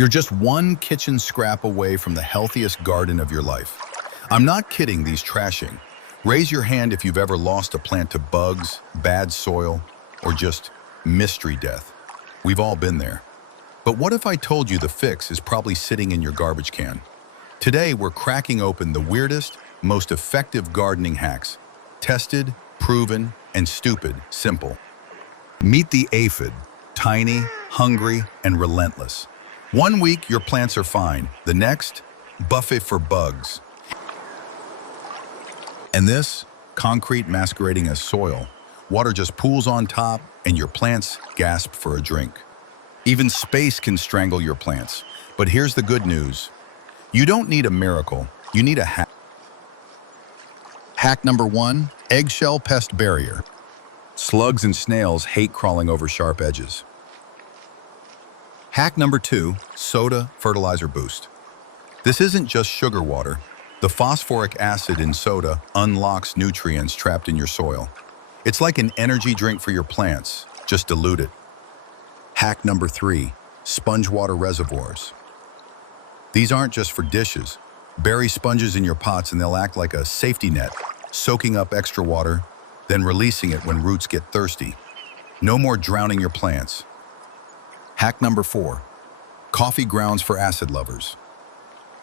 You're just one kitchen scrap away from the healthiest garden of your life. I'm not kidding these trashing. Raise your hand if you've ever lost a plant to bugs, bad soil, or just mystery death. We've all been there. But what if I told you the fix is probably sitting in your garbage can? Today, we're cracking open the weirdest, most effective gardening hacks. Tested, proven, and stupid simple. Meet the aphid, tiny, hungry, and relentless. 1 week, your plants are fine. The next, buffet for bugs. And this, concrete masquerading as soil. Water just pools on top, and your plants gasp for a drink. Even space can strangle your plants. But here's the good news. You don't need a miracle, you need a hack. Hack number 1, eggshell pest barrier. Slugs and snails hate crawling over sharp edges. Hack number 2, soda fertilizer boost. This isn't just sugar water. The phosphoric acid in soda unlocks nutrients trapped in your soil. It's like an energy drink for your plants, just dilute it. Hack number 3, sponge water reservoirs. These aren't just for dishes. Bury sponges in your pots and they'll act like a safety net, soaking up extra water, then releasing it when roots get thirsty. No more drowning your plants. Hack number 4, coffee grounds for acid lovers.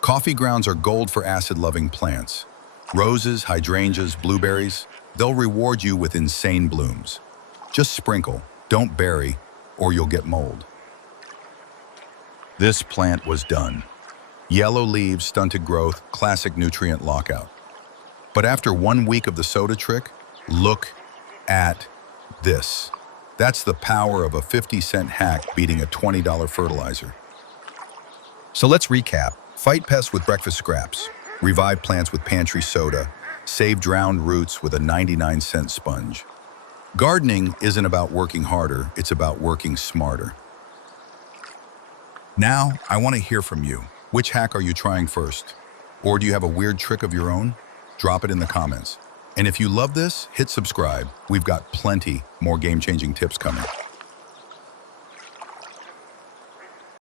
Coffee grounds are gold for acid-loving plants. Roses, hydrangeas, blueberries, they'll reward you with insane blooms. Just sprinkle, don't bury, or you'll get mold. This plant was done. Yellow leaves, stunted growth, classic nutrient lockout. But after 1 week of the soda trick, look at this. That's the power of a 50-cent hack beating a $20 fertilizer. So let's recap. Fight pests with breakfast scraps. Revive plants with pantry soda. Save drowned roots with a 99-cent sponge. Gardening isn't about working harder, it's about working smarter. Now, I want to hear from you. Which hack are you trying first? Or do you have a weird trick of your own? Drop it in the comments. And if you love this, hit subscribe. We've got plenty more game-changing tips coming.